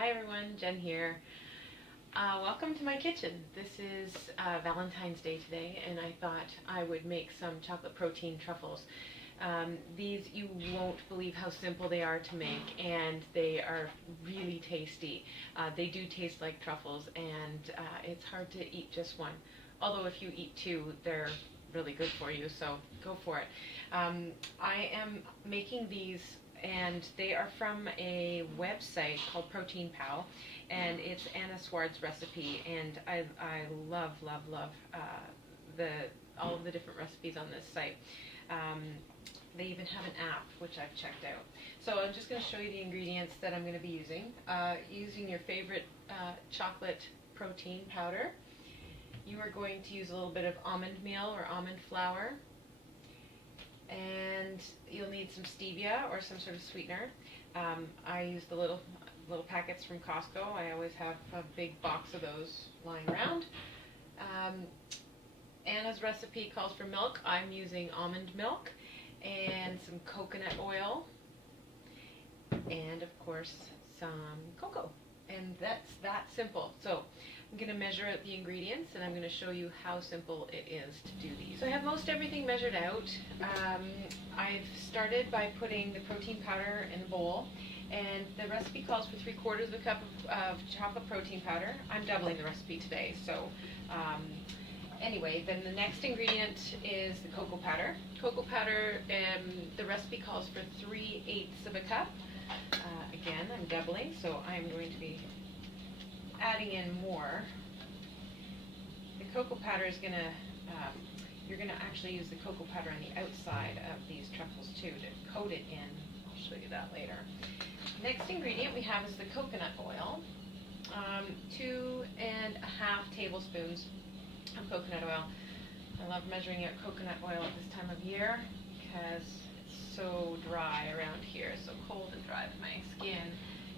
Hi everyone, Jen here. Welcome to my kitchen. This is Valentine's Day today, and I thought I would make some chocolate protein truffles. These, you won't believe how simple they are to make, and they are really tasty. They do taste like truffles, and it's hard to eat just one. Although if you eat two, they're really good for you, so go for it. I am making these, and they are from a website called Protein Pal, and it's Anna Sward's recipe, and I love all of the different recipes on this site. They even have an app, which I've checked out. So I'm just going to show you the ingredients that I'm going to be using. Using your favorite chocolate protein powder. You are going to use a little bit of almond meal or almond flour. And you'll need some stevia or some sort of sweetener. I use the little packets from Costco. I always have a big box of those lying around. Anna's recipe calls for milk. I'm using almond milk and some coconut oil and of course some cocoa. And that's that simple. So I'm going to measure out the ingredients, and I'm going to show you how simple it is to do these. So I have most everything measured out. I've started by putting the protein powder in a bowl, and the recipe calls for 3/4 of a cup of chocolate protein powder. I'm doubling the recipe today, so anyway, then the next ingredient is the cocoa powder. Cocoa powder, the recipe calls for 3/8 of a cup. Again, I'm doubling, so I'm going to be adding in more. The cocoa powder is going to, you're going to actually use the cocoa powder on the outside of these truffles too to coat it in. I'll show you that later. Next ingredient we have is the coconut oil. 2.5 tablespoons of coconut oil. I love measuring out coconut oil at this time of year because it's so dry around here, so cold and dry that my skin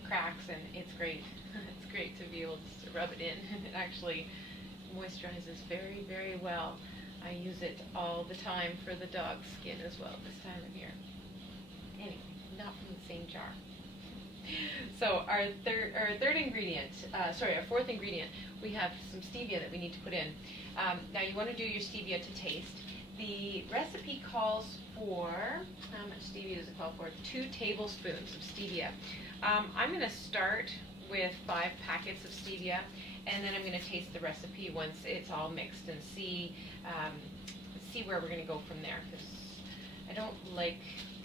cracks, and it's great. It's great to be able to rub it in. It actually moisturizes very, very well. I use it all the time for the dog's skin as well this time of year. Anyway, not from the same jar. So our fourth ingredient, we have some stevia that we need to put in. Now you want to do your stevia to taste. The recipe calls for, how much stevia does it call for? 2 tablespoons of stevia. I'm going to start with 5 packets of stevia, and then I'm going to taste the recipe once it's all mixed and see where we're going to go from there, because I don't like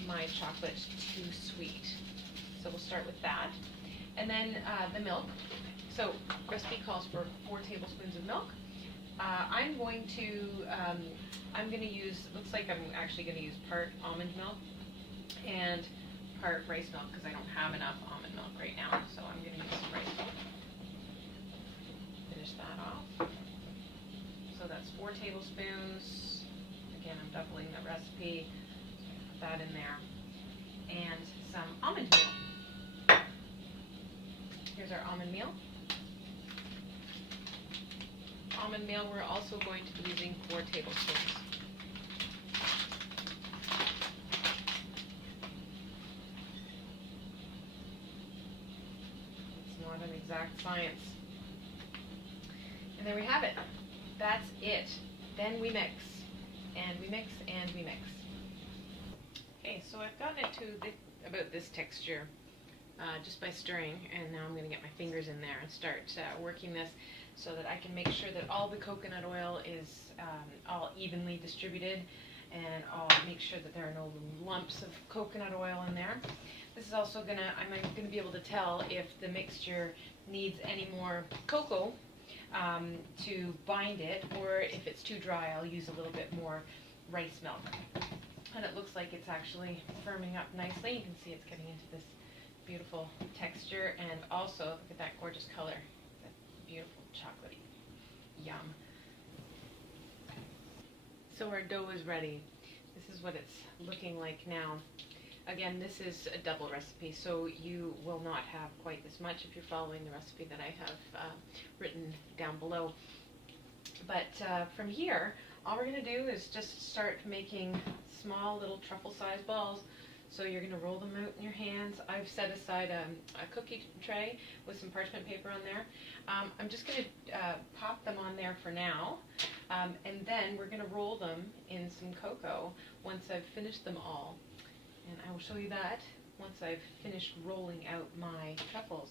my chocolate too sweet. So we'll start with that. And then the milk. So recipe calls for 4 tablespoons of milk. I'm going to use, looks like I'm actually going to use part almond milk and part rice milk because I don't have enough almond milk right now, so I'm going to use some rice milk. Finish that off. So that's 4 tablespoons. Again, I'm doubling the recipe, so I put that in there. And some almond meal. Here's our almond meal. Almond meal, we're also going to be using 4 tablespoons. It's not an exact science. And there we have it. That's it. Then we mix, and we mix, and we mix. Okay, so I've gotten it to about this texture just by stirring, and now I'm going to get my fingers in there and start working this so that I can make sure that all the coconut oil is all evenly distributed, and I'll make sure that there are no lumps of coconut oil in there. This is also I'm going to be able to tell if the mixture needs any more cocoa to bind it, or if it's too dry, I'll use a little bit more rice milk. And it looks like it's actually firming up nicely. You can see it's getting into this beautiful texture, and also look at that gorgeous color, that beautiful chocolatey yum. So our dough is ready. This is what it's looking like now. Again, this is a double recipe, so you will not have quite this much if you're following the recipe that I have written down below. But from here, all we're going to do is just start making small little truffle-sized balls. So you're going to roll them out in your hands. I've set aside a cookie tray with some parchment paper on there. I'm just going to pop them on there for now, and then we're going to roll them in some cocoa once I've finished them all. And I will show you that once I've finished rolling out my truffles.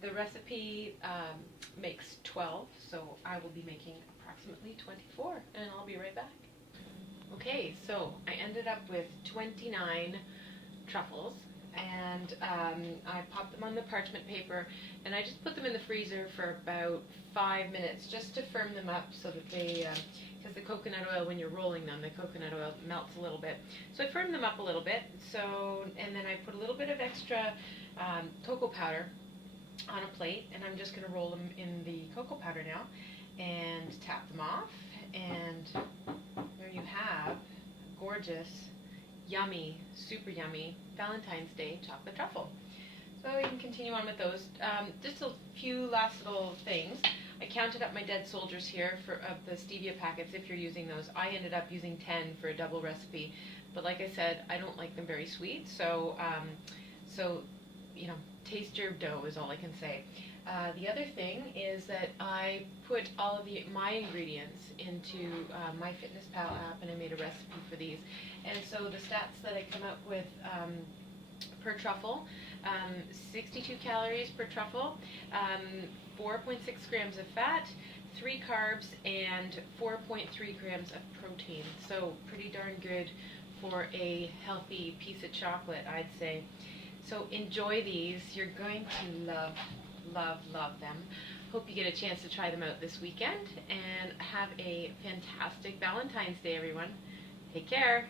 The recipe makes 12, so I will be making approximately 24, and I'll be right back. Okay, so I ended up with 29 truffles, and I popped them on the parchment paper, and I just put them in the freezer for about 5 minutes just to firm them up so that they, because the coconut oil, when you're rolling them, the coconut oil melts a little bit. So I firmed them up a little bit, and then I put a little bit of extra cocoa powder on a plate, and I'm just going to roll them in the cocoa powder now and tap them off, and there you have gorgeous, yummy, super yummy Valentine's Day chocolate truffle. So you can continue on with those. Just a few last little things. I counted up my dead soldiers here of the stevia packets if you're using those. I ended up using 10 for a double recipe, but like I said, I don't like them very sweet, so you know, taste your dough is all I can say. The other thing is that I put all of my ingredients into MyFitnessPal app, and I made a recipe for these. And so the stats that I come up with per truffle, 62 calories per truffle, 4.6 grams of fat, 3 carbs, and 4.3 grams of protein. So pretty darn good for a healthy piece of chocolate, I'd say. So enjoy these. You're going to love, love, love them. Hope you get a chance to try them out this weekend, and have a fantastic Valentine's Day, everyone. Take care.